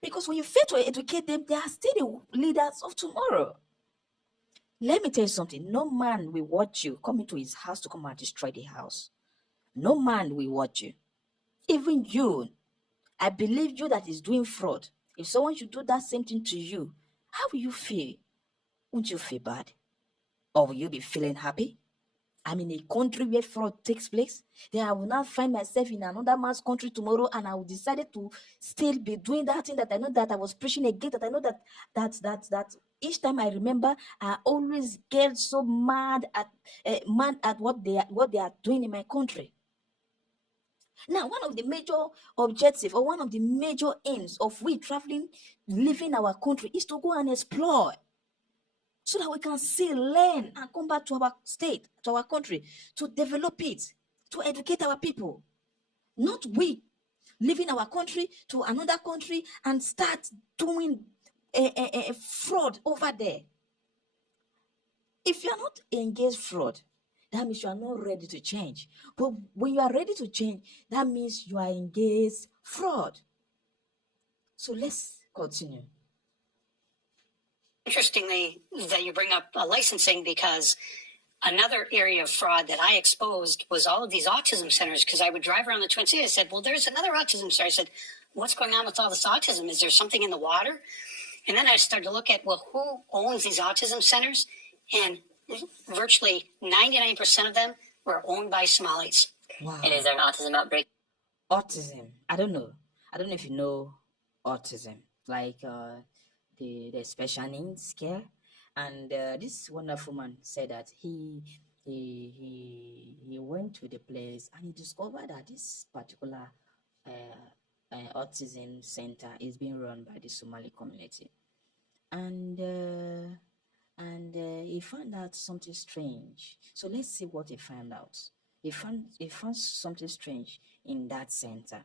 Because when you fail to educate them, they are still the leaders of tomorrow. Let me tell you something. No man will watch you come into his house to come and destroy the house. No man will watch you. Even you, I believe you that is doing fraud. If someone should do that same thing to you, how will you feel? Won't you feel bad? Or will you be feeling happy? I'm in a country where fraud takes place. Then I will not find myself in another man's country tomorrow, and I will decide to still be doing that thing that I know that I was preaching against. That I know that each time I remember, I always get so mad at what they are doing in my country. Now, one of the major objectives or one of the major aims of we traveling, leaving our country is to go and explore so that we can see, learn, and come back to our state, to our country, to develop it, to educate our people. Not we leaving our country to another country and start doing a fraud over there. If you are not engaged fraud, that means you are not ready to change. But when you are ready to change, that means you are engaged fraud. So let's continue. Interestingly, that you bring up licensing, because another area of fraud that I exposed was all of these autism centers, because I would drive around the Twin Cities. I said, well, there's another autism center. I said, what's going on with all this autism? Is there something in the water? And then I started to look at, well, who owns these autism centers? And virtually 99% of them were owned by Somalis. Wow. And is there an autism outbreak? Autism. I don't know. I don't know if you know autism, like the special needs care. And this wonderful man said that he went to the place and he discovered that this particular autism center is being run by the Somali community, and he found out something strange. So let's see what he found out. He found something strange in that center.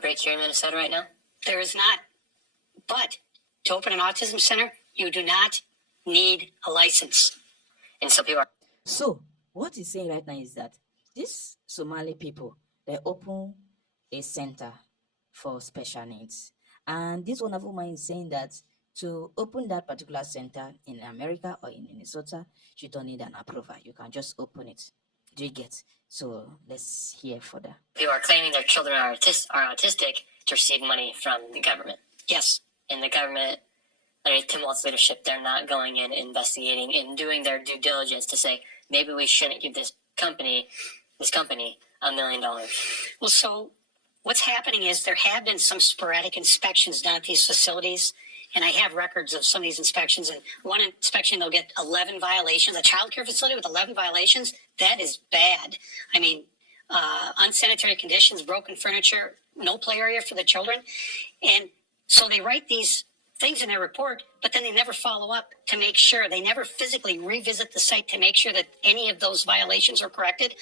Break here in Minnesota right now? There is not. But to open an autism center, you do not need a license. And so people are. So what he's saying right now is that these Somali people, they open a center for special needs. And this wonderful man is saying that to open that particular center in America or in Minnesota, you don't need an approval. You can just open it. Do you get? So let's hear further. People are claiming their children are autistic to receive money from the government. Yes. And the government, under Tim Walz's leadership, they're not going in investigating and doing their due diligence to say, maybe we shouldn't give this company $1 million. Well, so what's happening is there have been some sporadic inspections done at these facilities, and I have records of some of these inspections. And one inspection, they'll get 11 violations. A child care facility with 11 violations, that is bad. I mean, unsanitary conditions, broken furniture, no play area for the children. And so they write these things in their report, but then they never follow up to make sure. They never physically revisit the site to make sure that any of those violations are corrected.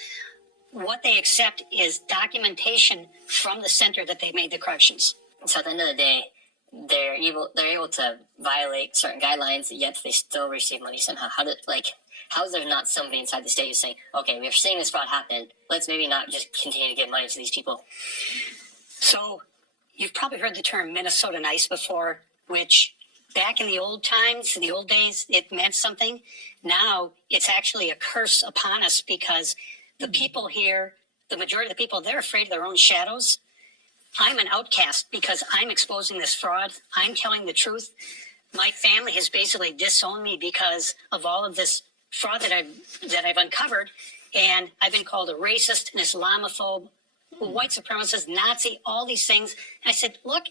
What they accept is documentation from the center that they made the corrections. So at the end of the day, they're able to violate certain guidelines, yet they still receive money somehow. How is there not somebody inside the state who's saying, okay, we're seeing this fraud happen, let's maybe not just continue to give money to these people? So you've probably heard the term Minnesota nice before, which back in the old times, in the old days, it meant something. Now it's actually a curse upon us, because the people here, the majority of the people, they're afraid of their own shadows. I'm an outcast because I'm exposing this fraud. I'm telling the truth. My family has basically disowned me because of all of this fraud that I've uncovered, and I've been called a racist, an Islamophobe, white supremacist, Nazi, all these things. And I said, look,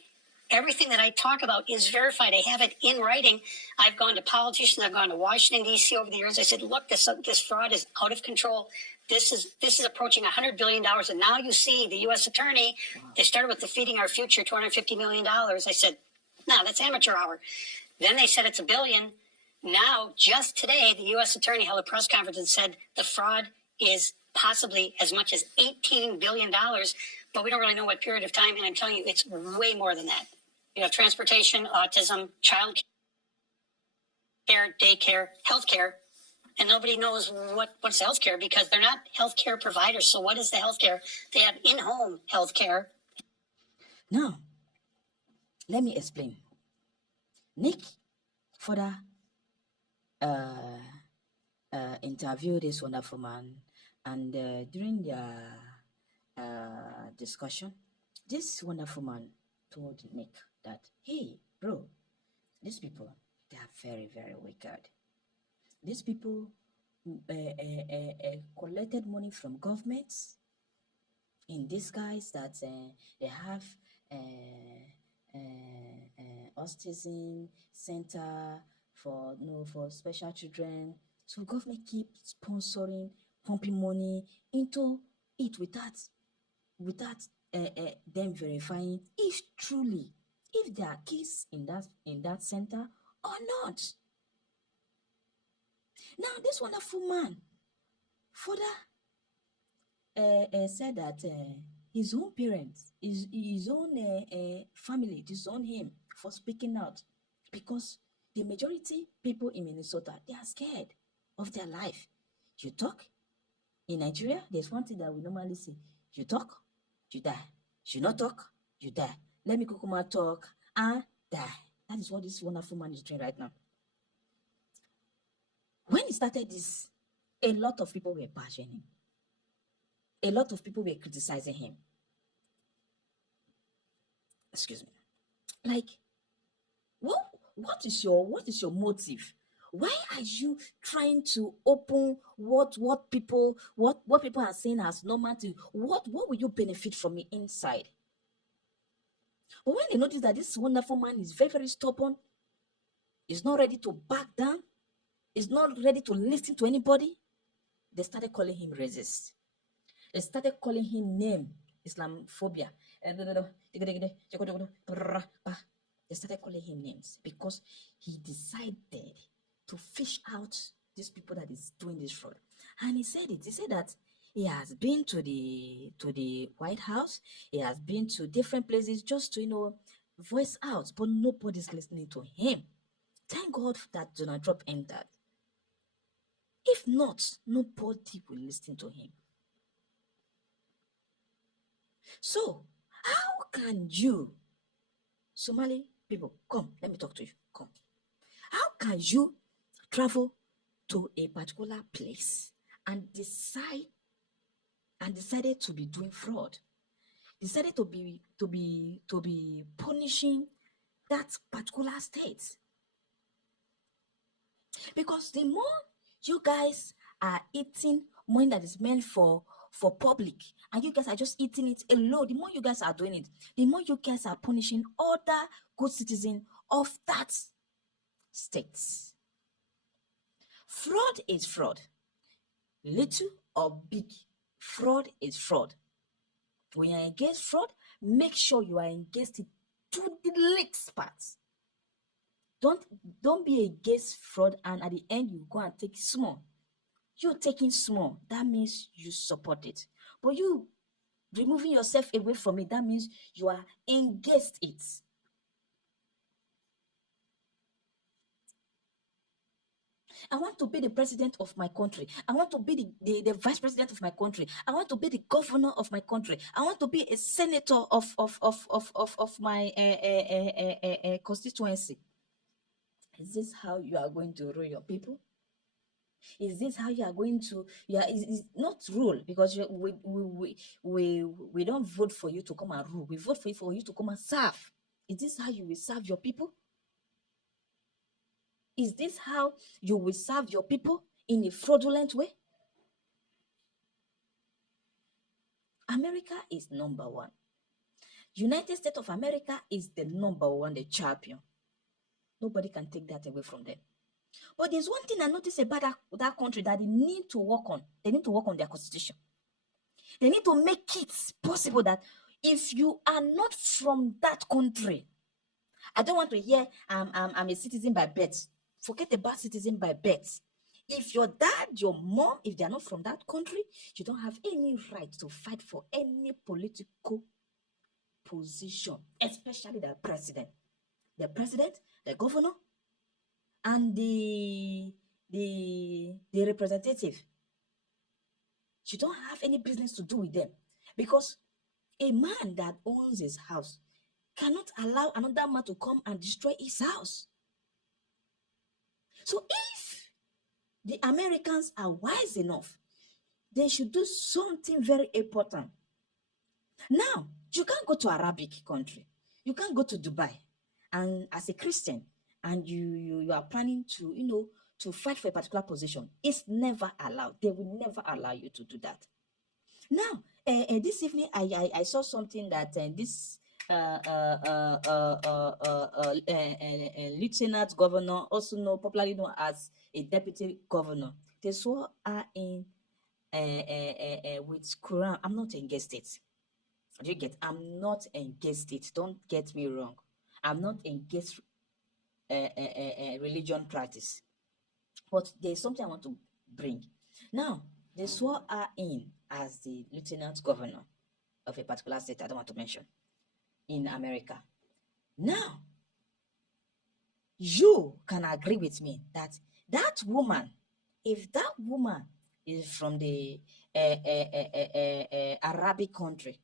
everything that I talk about is verified. I have it in writing. I've gone to politicians. I've gone to Washington, D.C. over the years. I said, look, this fraud is out of control. This is approaching $100 billion. And now you see the U.S. attorney, they started with defeating our future, $250 million. I said, no, that's amateur hour. Then they said it's $1 billion. Now, just today, the U.S. attorney held a press conference and said the fraud is possibly as much as $18 billion, but we don't really know what period of time. And I'm telling you, it's way more than that. You have transportation, autism, child care, daycare, healthcare. And nobody knows what's healthcare because they're not healthcare providers. So what is the healthcare? They have in-home healthcare. Now, let me explain. Nick further uh, interviewed this wonderful man, and during their discussion, this wonderful man told Nick that, hey, bro, these people, they are very, very wicked. These people collected money from governments in disguise that they have autism center for for special children. So government keep sponsoring, pumping money into it without them verifying if truly if there are kids in that center or not. Now this wonderful man further said that his own parents, his own family disown him for speaking out because the majority people in Minnesota, they are scared of their life. You talk in Nigeria, there's one thing that we normally say: you talk, you die. You not talk, you die. Let me kukuma talk and die. That is what this wonderful man is doing right now. When he started this, a lot of people were bashing him. A lot of people were criticizing him. Excuse me. Like, what is your motive? Why are you trying to open what people are saying as normal to what will you benefit from the inside? But when they notice that this wonderful man is very, very stubborn, is not ready to back down, is not ready to listen to anybody, they started calling him racist. They started calling him name, Islamophobia. They started calling him names because he decided to fish out these people that is doing this fraud. And he said it. He said that he has been to the White House. He has been to different places just to voice out, but nobody's listening to him. Thank God that Donald Trump entered. If not, nobody will listen to him. So, how can you, Somali people, come, let me talk to you, come. How can you travel to a particular place and decided to be doing fraud, decided to be punishing that particular state? Because the more you guys are eating money that is meant for public, and you guys are just eating it alone, the more you guys are doing it, the more you guys are punishing other good citizens of that state. Fraud is fraud. Little or big, fraud is fraud. When you're against fraud, make sure you are against it to the least part. Don't be against fraud and at the end you go and take small. You taking small, that means you support it. But you removing yourself away from it, that means you are against it. I want to be the president of my country. I want to be the vice president of my country. I want to be the governor of my country. I want to be a senator of my constituency. Is this how you are going to rule your people? Is this how you are going to? Is not rule, because we don't vote for you to come and rule. We vote for you to come and serve. Is this how you will serve your people? Is this how you will serve your people in a fraudulent way? America is number one. United States of America is the number one, the champion. Nobody can take that away from them. But there's one thing I noticed about that country that they need to work on. They need to work on their constitution. They need to make it possible that if you are not from that country, I don't want to hear I'm a citizen by birth. Forget about citizen by birth. If your dad, your mom, if they are not from that country, you don't have any right to fight for any political position, especially the president, the governor, and the representative. You don't have any business to do with them, because a man that owns his house cannot allow another man to come and destroy his house. So if the Americans are wise enough, they should do something very important. Now, you can't go to Arabic country. You can't go to Dubai and as a Christian and you are planning to, to fight for a particular position. It's never allowed. They will never allow you to do that. Now, this evening, I saw something that this lieutenant governor, also popularly known as a deputy governor, they swore her in with Quran. I'm not Engaged State. Do you get? I'm not Engaged State. Don't get me wrong. I'm not engaged religion practice. But there's something I want to bring. Now, they swore her in as the lieutenant governor of a particular state I don't want to mention in America. Now, you can agree with me that that woman, if that woman is from the Arabic country,